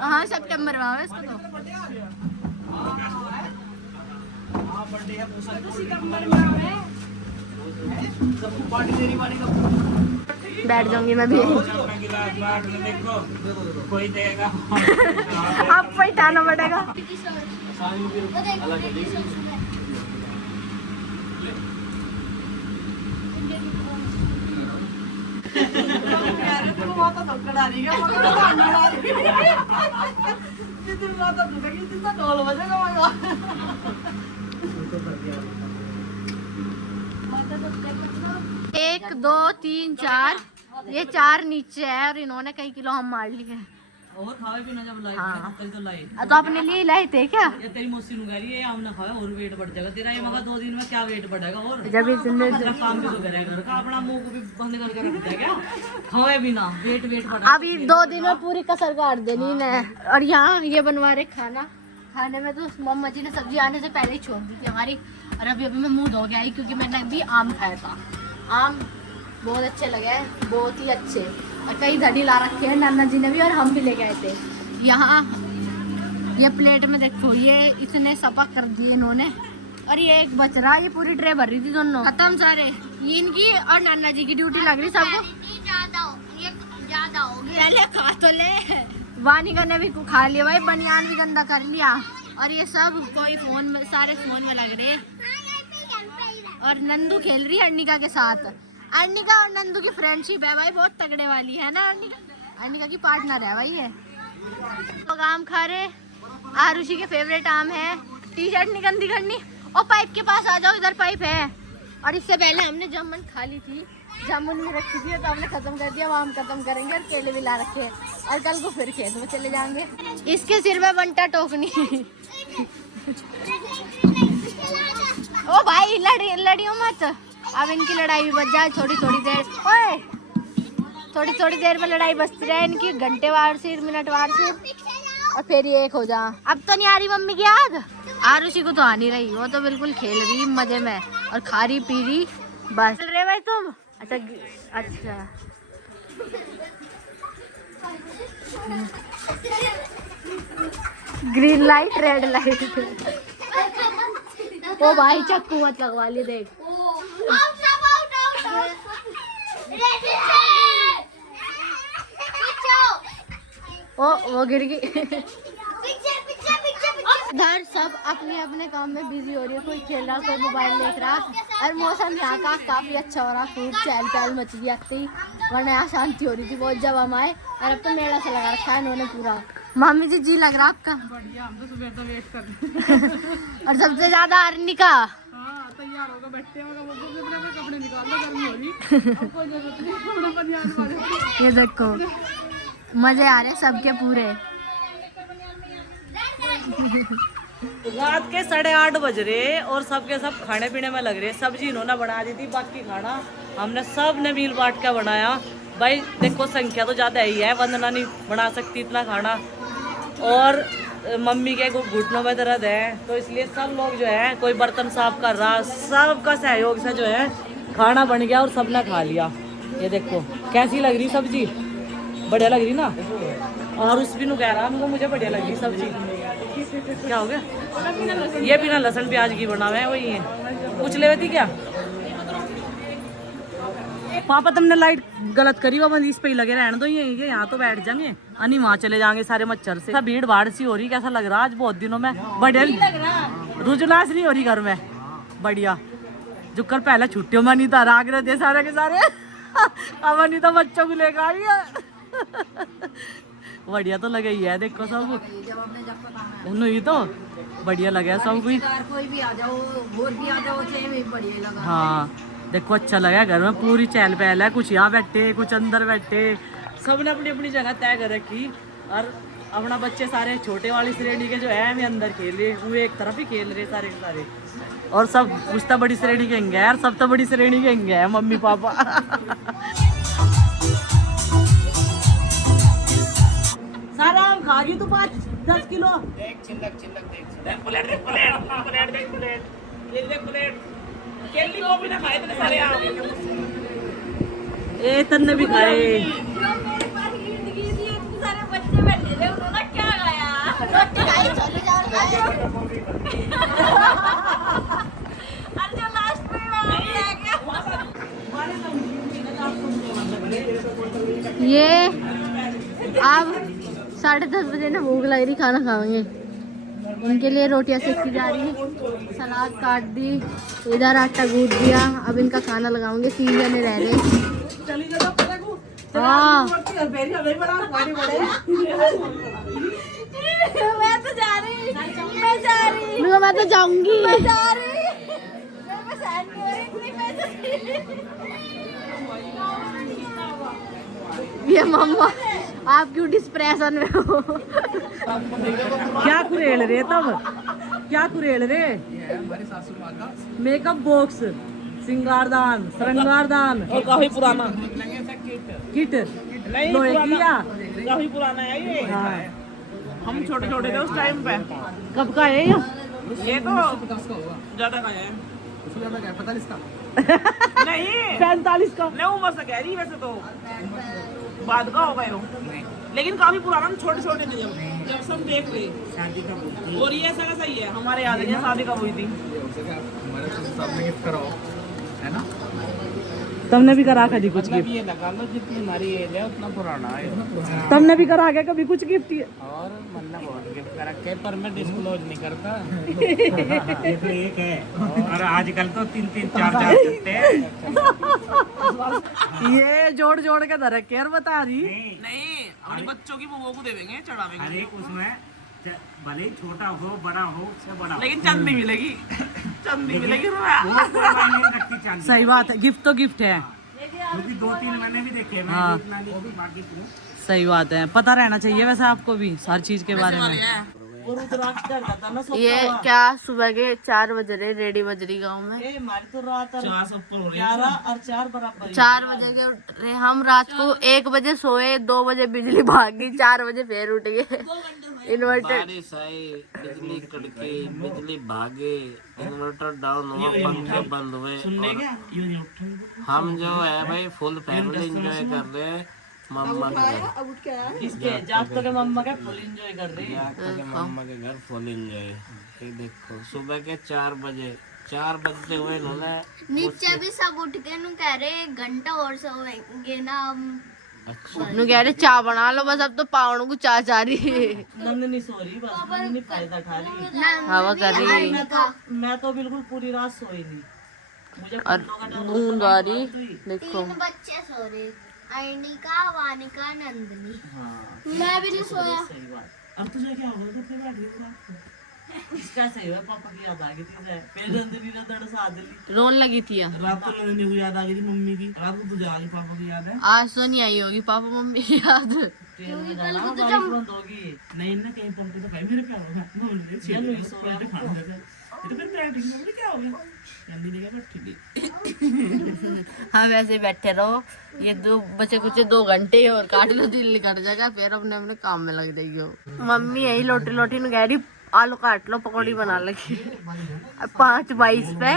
हाँ सितंबर में है इसको तो बैठ जाऊंगी मैं भी। कोई देगा आप बैठाना पड़ेगा। एक दो तीन चार, ये 4 नीचे है और इन्होंने कई किलो हम मार लिए हैं। और खावे भी ना जब लाई हाँ। तो लाई तो अपने लिए लाए थे क्या? ये तेरी मौसी नु कह रही है हमने खाया और वेट बढ़ जाएगा तेरा। ये मगर 2 दिन में क्या वेट बढ़ेगा? और जब इतने अपना काम भी तो करेगा घर का, अपना मुंह को भी बंद करके रख देगा क्या? खावे भी ना वेट बढ़ा। अभी 2 दिन में पूरी कसर काट देनी ने। और यहाँ ये बनवा रहे खाना। खाने में तो मम्मा जी ने सब्जी आने से पहले ही छोड़ दी थी हमारी। और अभी मैं मुंह धो गया ही क्योंकि मैंने अभी आम खाया था। आम बहुत अच्छे लगे, बहुत ही अच्छे। और कई धड़ी ला रखे हैं नाना जी ने भी और हम भी लेके आए थे। यहाँ ये प्लेट में देखो ये इतने सपक कर दिए इन्होंने। और ये एक बच रहा, ये पूरी ट्रे भर रही थी दोनों खत्म सारे। ये इनकी और नाना जी की ड्यूटी लग रही सबको। ज्यादा खा तो ले। वानिका ने भी खा लिया भाई, बनियान भी गंदा कर लिया। और ये सब कोई फोन में, सारे फोन में लग रहे हैं। और नंदू खेल रही है अर्निका के साथ। अर्निका और नंदू की फ्रेंडशिप है भाई, बहुत तगड़े वाली है ना अर्निका। अर्निका की पार्टनर है भाई ये। लोग आम खा रहे। आरुषि के फेवरेट आम है। टी शर्ट नहीं गंदी करनी। और पाइप के पास आ जाओ, इधर पाइप है। और इससे पहले हमने जामुन खा ली थी, जामुन भी रखी थी तो हमने खत्म कर दिया। आम खत्म करेंगे और केले भी ला रखे हैं। और कल को फिर खेत में चले जाएंगे। इसके सिर में बंटा टोकनी। ओ भाई लड़ियो मत, अब इनकी लड़ाई भी बच जाए थोड़ी थोड़ी देर। ओए थोड़ी थोड़ी देर में लड़ाई बचती रहे इनकी, घंटे वार से मिनट वार से। और फिर ये एक हो जा। अब तो नहीं आ रही मम्मी की याद। आरुषि को तो आ नहीं रही, वो तो बिल्कुल खेल रही मजे में और खा रही पी रही बस। चल रहे भाई तुम? अच्छा अच्छा। Green light red light. ओ भाई चक्कू मत लगवा लिए देख। ओ वो गिर गई। इधर सब अपने अपने काम में बिजी हो रही है। कोई खेल रहा, कोई मोबाइल देख रहा। और मौसम यहाँ का काफी अच्छा हो रहा, खूब चहल पहल मच गई आती। वरना यहाँ शांति हो रही थी बहुत जब हम आए। और अब तो मेला सा लगा रखा है इन्होंने पूरा। मामी जी लग रहा आपका? बढ़िया, हम तो सुबह तो वेट कर रहे हैं। और सबसे ज्यादा अर्निका। हाँ तैयार होकर बैठते हैं, कपड़े निकाल लो, गर्मी हो रही। अब कोई जरूरत नहीं। ये देखो मजे आ रहे सबके पूरे। रात के 8:30 बज रहे और सबके सब खाने पीने में लग रहे। सब्जी इन्होंने बना दी थी, बाकी खाना हमने सब ने मिल बांट के बनाया। भाई देखो संख्या तो ज़्यादा ही है, वंदना नहीं बना सकती इतना खाना। और मम्मी के घुटनों में दर्द है तो इसलिए सब लोग जो है, कोई बर्तन साफ कर रहा, सबका सहयोग से जो है खाना बन गया और सबने खा लिया। ये देखो कैसी लग रही सब्जी, बढ़िया लग रही ना। और उस भी कह रहा मुझे बढ़िया लग रही सब्जी। क्या हो गया? ये बिना लहसुन प्याज की बना हुआ है, वही है। पूछ ले थी क्या पापा? तुमने लाइट गलत करी, वो इस पे ही लगे रहने दो। ये यहाँ तो बैठ जाएंगे, अनि वहाँ चले जाएंगे सारे मच्छर से। भीड़ भाड़ सी हो रही, कैसा लग रहा आज बहुत दिनों में। बढ़िया लग रहा, रुजनास नहीं हो रही घर में। बढ़िया जो कल पहले छुट्टियों में नहीं था, राग रहे थे सारे के सारे। अब नहीं तो बच्चों को लेकर आई है। बढ़िया तो लगे ही है, देखो सब नहीं तो बढ़िया लगे सब। कोई भी आ जाओ, और भी आ जाओ, बढ़िया लगा। हाँ देखो अच्छा लगा, घर में पूरी चहल पहल है। कुछ यहाँ बैठे, कुछ अंदर बैठे, सबने अपनी अपनी जगह तय कर रखी। और अपना बच्चे सारे छोटे वाली श्रेणी के जो है मैं अंदर खेले, वो एक तरफ ही खेल रहे सारे के सारे। और सब कुछ तो बड़ी श्रेणी के हिंगे यार, सब तो बड़ी श्रेणी के हिंगे है मम्मी पापा। सारा आम खा गई तू 5-10 किलो। देख चिल्लक देख प्लेट ये देख प्लेट। केली वो भी ना खाए इतने सारे आम। ए तन्ने भी खाए। ये अब 10:30 बजे ना भूख लग रही, खाना खाएंगे। उनके लिए रोटियां सेकी जा रही है, सलाद काट दी, इधर आटा गूंथ दिया। अब इनका खाना लगाऊंगे, 3 जने रह रहे। हाँ मैं तो जाऊंगी। ये मम्मा आप क्यों डिस्प्रेशन में हो? क्या कुरेल रे तब, क्या कुरेल रे? मेकअप बॉक्स, श्रृंगारदान, श्रृंगारदान और काफी पुराना किट लोहे की या काफी पुराना है ये। हाँ। हम छोटे छोटे थे उस टाइम पे। कब का है ये तो ज्यादा का है। 45 का नहीं 45 का नहीं, वो बस कह रही वैसे तो बाद का होगा यो, लेकिन काफी पुराना। छोटे छोटे थे जब सब देख रहे शादी कब, और ये ऐसा का सही है हमारे याद है शादी कब हुई थी। हमारे सामने गिफ्ट कराओ है ना, तुमने भी करा कभी कुछ गिफ्ट? ये लगा लो जितनी हमारी एज है उतना पुराना है। तुमने भी करा के कभी कुछ गिफ्ट? और मतलब बहुत गिफ्ट करा के, पर मैं डिस्क्लोज नहीं करता। ये तो एक है और आजकल तो 3-3 4-4 करते हैं। ये जोड़ जोड़ के धर केयर बता रही नहीं, अपने बच्चों की वो को देवेंगे, चढ़ावेंगे। अरे उसमें भले ही छोटा हो बड़ा हो उससे बड़ा, लेकिन चांदी मिलेगी, चांदी मिलेगी। सही बात है, गिफ्ट तो गिफ्ट है, क्योंकि 2-3 मैंने भी देखे। हाँ सही बात है, पता रहना चाहिए वैसे आपको भी हर चीज के बारे में। ये क्या सुबह के 4 बज रहे, रेडी बज रही गाँव में। 4 बजे के उठ रहे हम। रात को 1 बजे सोए, 2 बजे बिजली भागी, 4 बजे फिर उठ गए। इन्वर्टर बारिश आई, बिजली कड़की, बिजली भागे, इन्वर्टर डाउन हुआ, पंखे बंद हुए। हम जो है भाई फुल फैमिली एंजॉय कर रहे हैं मम्मा के घर। इसके जागतों के मम्मा के फुल एंजॉय कर रहे हैं। जागतों के मम्मा के घर फुल एंजॉय। ये देखो सुबह के 4 बजे 4 बजते हुए इन्होंने नीचे भी सब उठ के नु कह रहे 1 घंटा और सोएंगे ना हम। अच्छा नु कह रहे चाय बना लो बस, अब तो पावनों को चाय चाह रही है। नंदनी सो रही बस, नंदनी फायदा उठा रही। हवा कर रही मैं तो बिल्कुल पूरी रात सोई नहीं, मुझे और नींद आ रही। देखो 3 बच्चे सो रहे, अर्निका, वानिका, नंदनी। मैं भी नहीं सोया। सही बात। अब तुझे क्या हो गया? तो बैठ गई रात को। इसका सही है, पापा की याद आ गई थी। फिर नंदनी ने दर्द सा दिली, रोन लगी थी। रात को नंदनी को याद आ गई थी मम्मी की। रात को तुझे आ गई पापा की याद है? आज तो नहीं आई होगी पापा मम्मी की याद। ट्रेन में जाना बारिश बंद होगी नहीं ना, कहीं पंखे तो भाई मेरे प्यार होगा तो फिर बैठेंगे बोले क्या हो गया? नंदी ने कहा ठीक है हम ऐसे बैठे रहो, ये 2 बचे कुछ 2 घंटे और काट लो, दिल निकट जाएगा, फिर अपने अपने काम में लग जाएगी। मम्मी यही लोटी लोटी ने कह रही आलू काट लो, पकौड़ी बना लगी। 5:22 पे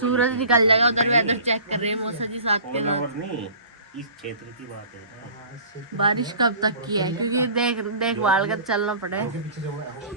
सूरज निकल जाएगा। उधर वेदर चेक कर रहे हैं मौसा जी साथ के साथ। इस क्षेत्र की बात है। बारिश कब तक की है, क्योंकि देखभाल कर चलना पड़े।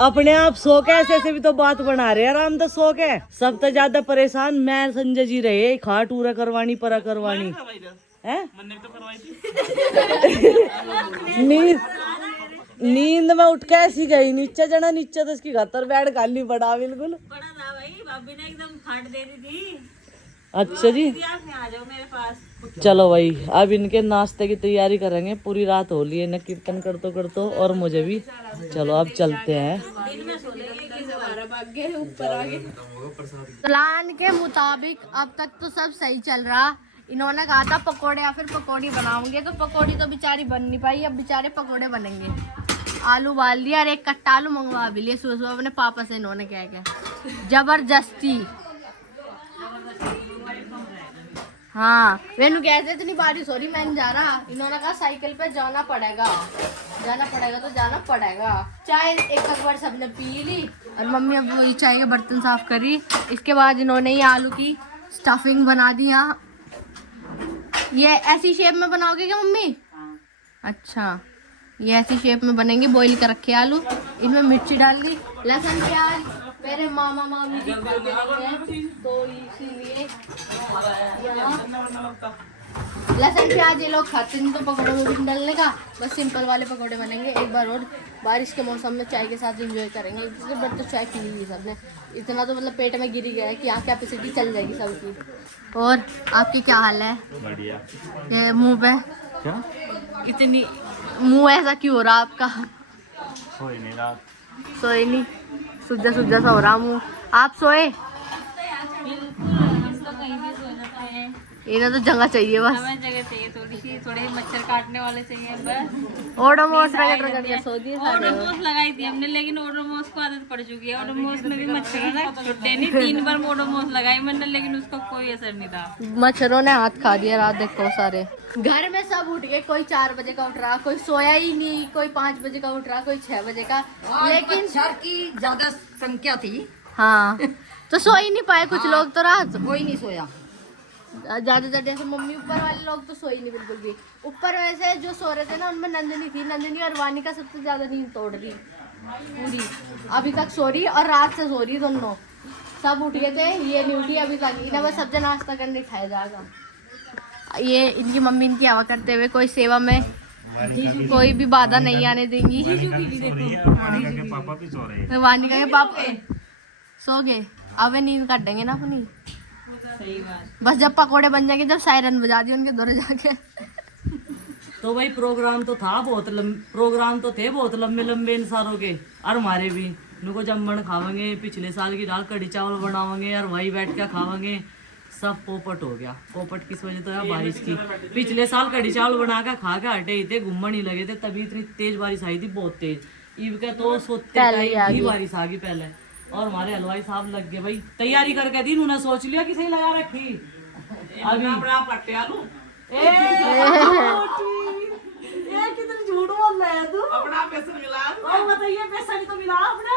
अपने आप सो के ऐसे भी तो बात बना रहे हैं। आराम तो सो के सब तो ज्यादा परेशान मैं संजय जी रहे। खाट उरा करवानी परा करवानी है। नींद में उठ के ऐसी गई नीचे जना, नीचे तो इसकी घर बैठ गाली पड़ा बिल्कुल। बड़ा था भाई, भाभी ने एकदम खाट दे दी थी। अच्छा जी आप आ जाओ मेरे पास। चलो भाई अब इनके नाश्ते की तैयारी करेंगे। पूरी रात हो ली है न कीर्तन करतो और मुझे भी। चलो अब चलते हैं। प्लान के मुताबिक अब तक तो सब सही चल रहा। इन्होंने कहा था पकोड़े या फिर पकोड़ी बनाऊंगे, तो पकोड़ी तो बेचारी बन नहीं पाई। अब बेचारे पकोड़े बनेंगे। आलू उबाल दिया और 1 कट्टा आलू मंगवा भी लिए सुबह सुबह अपने पापा से। इन्होंने क्या जबरदस्ती। हाँ मैंने कहते इतनी बारिश हो रही, मैं नहीं जा रहा। इन्होंने कहा साइकिल पे जाना पड़ेगा तो जाना पड़ेगा। चाय एक बार सबने पी ली और मम्मी अब वही चाय के बर्तन साफ करी। इसके बाद इन्होंने ये आलू की स्टफिंग बना दी। यहाँ ये ऐसी शेप में बनाओगे क्या मम्मी? अच्छा ये ऐसी शेप में बनेंगे। बॉईल कर रखे आलू, इनमें मिर्ची डाल दी, लहसुन प्याज। मेरे मामा मामी जी खाते हैं तो इसीलिए लहसुन प्याज ये लोग खाते नहीं, तो पकौड़े वो भी डालने का। बस सिंपल वाले पकौड़े बनेंगे। एक बार और बारिश के मौसम में चाय के साथ एंजॉय करेंगे। इससे बट तो चाय पी ली सबने, इतना तो मतलब पेट में गिरी गया है कि यहाँ कैपेसिटी चल जाएगी सबकी। और आपकी क्या हाल है? बढ़िया। ये मुंह पे क्या इतनी मुंह ऐसा क्यों हो रहा आपका? सोई नहीं रात। सोए नहीं, सुज्जा सुज्जा सा हो रहा मुंह। आप सोए? इन्हें तो जगह चाहिए बस। हमें जगह चाहिए थोड़ी सी, थोड़े मच्छर काटने वाले चाहिए बस। ओडोमोस रगड़ रगड़ के सो दिए सारे। ओडोमोस लगाई थी हमने, लेकिन ओडोमोस को आदत पड़ चुकी है। ओडोमोस में भी मच्छर है ना, छुट्टे नहीं। 3 बार ओडोमोस लगाई मैंने, लेकिन उसका कोई असर नहीं था। मच्छरों ने हाथ खा दिया रात, देखो सारे। घर में सब उठ गए, कोई 4 बजे का उठ रहा, कोई सोया ही नहीं, कोई 5 बजे का उठ रहा, कोई 6 बजे का। लेकिन मच्छर की ज्यादा संख्या थी, हाँ, तो सो ही नहीं पाए कुछ लोग तो रात। कोई नहीं सोया। ज्यादातर जैसे मम्मी ऊपर वाले लोग तो सोई नहीं बिल्कुल भी। ऊपर वैसे जो सो रहे थे ना, उनमें नंदिनी थी। नंदिनी और वानिका सबसे ज्यादा नींद तोड़ रही पूरी, अभी तक सो रही और रात से सो रही दोनों। सब उठ गए थे, ये नहीं उठी अभी तक। इन्हें बस सब जन नाश्ता करने उठाया जाएगा। ये इनकी मम्मी इनकी हवा करते हुए, कोई सेवा में कोई भी बाधा नहीं आने देंगी। पापा भी सो रहे हैं। वानिका के पापा सो गए, अब वे नींद काटेंगे ना अपनी। सही बात। बस जब पकोड़े बन जाएंगे, जब सायरन बजा दी उनके दौरे जाके। तो भाई प्रोग्राम तो था बहुत प्रोग्राम तो थे बहुत लंबे लंबे इन सारों के, और हमारे भी। इनको जमण खावेंगे, पिछले साल की दाल कढ़ी चावल बनावेंगे और वही बैठ के खावेंगे। सब पोपट हो गया। पोपट किस वजह तो है? बारिश की। पिछले साल कढ़ी चावल बना के खा के हटे ही थे, घूमन ही लगे थे, तभी इतनी तेज बारिश आई थी, बहुत तेज। ईब के तो सोते टाइम ही बारिश आ गई पहले। और हमारे हलवाई साहब लग गए भाई तैयारी करके दी। उन्होंने सोच लिया कि सही लगा रखी अभी अपना पट्टे आलू। कितनी झूठ बोल रहा है तू? अपना पैसा मिला और बताइए, पैसा नहीं तो मिला अपना।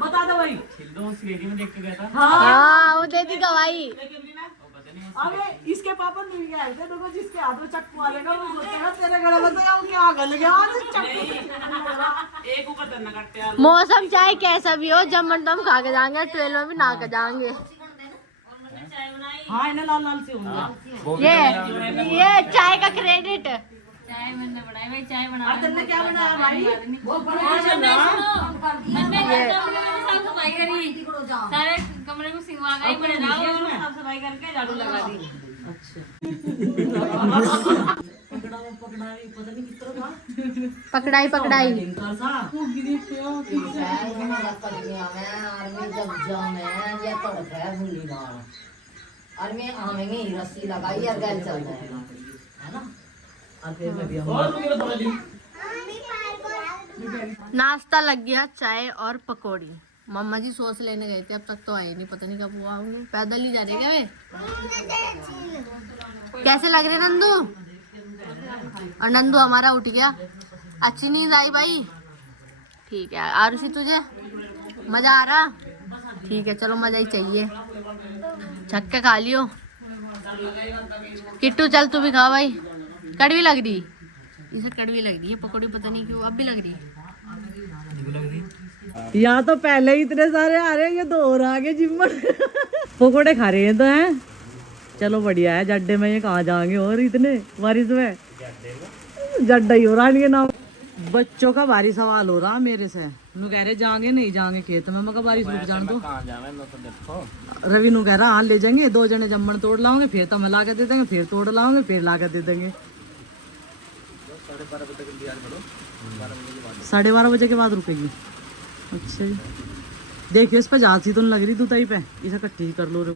बता दो भाई। में देख के गया था। हाँ, वो दे दी गवाही। अबे इसके पापा नहीं गए थे, तो जिसके हाथ में चक्कू मारेगा वो सोचेगा तेरे गले में तो यार क्या गल गया आज चक्कू। एक ऊपर धरना काटते हैं। मौसम चाहे कैसा भी हो, जब तो हम खा के जाएंगे, 12 में भी ना के जाएंगे। हाँ, इन्हें लाल लाल से होंगे। ये चाय का क्रेडिट। चाय मैंने बनाई भाई, चाय बना। तुमने क्या बनाया भाई? वो साफ सफाई करी, सारे कमरे को सिंगवा गई, बड़े और साफ सफाई करके झाड़ू लगा दी। पकड़ाई पकड़ाई। रस्सी लगाई और गैल चल जाएगा, है ना? नाश्ता लग गया, चाय और पकौड़ी। मम्मा जी सॉस लेने गए थे, अब तक तो आए नहीं, पता नहीं कब वो आओगे। पैदल ही जा रहे क्या वे? कैसे लग रहे नंदू? और नंदू हमारा उठ गया। अच्छी नींद आई भाई? ठीक है। आरुषि तुझे मजा आ रहा? ठीक है, चलो मजा ही चाहिए। छक्के खा लियो। किट्टू चल तू भी खा भाई। कड़वी लग रही, इसे कड़वी लग रही है पकौड़ी, पता नहीं क्यों अब भी लग रही है। यहाँ तो पहले ही इतने सारे आ रहे हैं, ये 2 और आगे जिम्मन पकोड़े खा रहे हैं तो हैं। चलो बढ़िया है। जड्डे में ये कहाँ जाएंगे और इतने बारिश में? जड्डा ही हो रहा है नाम। बच्चों का भारी सवाल हो रहा मेरे से। नु कह रहे जाएंगे नहीं जाएंगे खेत में। मैं बारिश रुक जाने दो। रवि नु कह रहा हाँ ले जाएंगे, 2 जने जम्मन तोड़ लाओगे, फिर तो मैं ला के दे देंगे, फिर तोड़ लाओगे, फिर ला के दे देंगे। 12:30 बजे के बाद रुकेगी। अच्छा जी, देखियो इस पे झांसी तो नहीं लग रही तू तई पे, इसे इकट्ठी कर लो।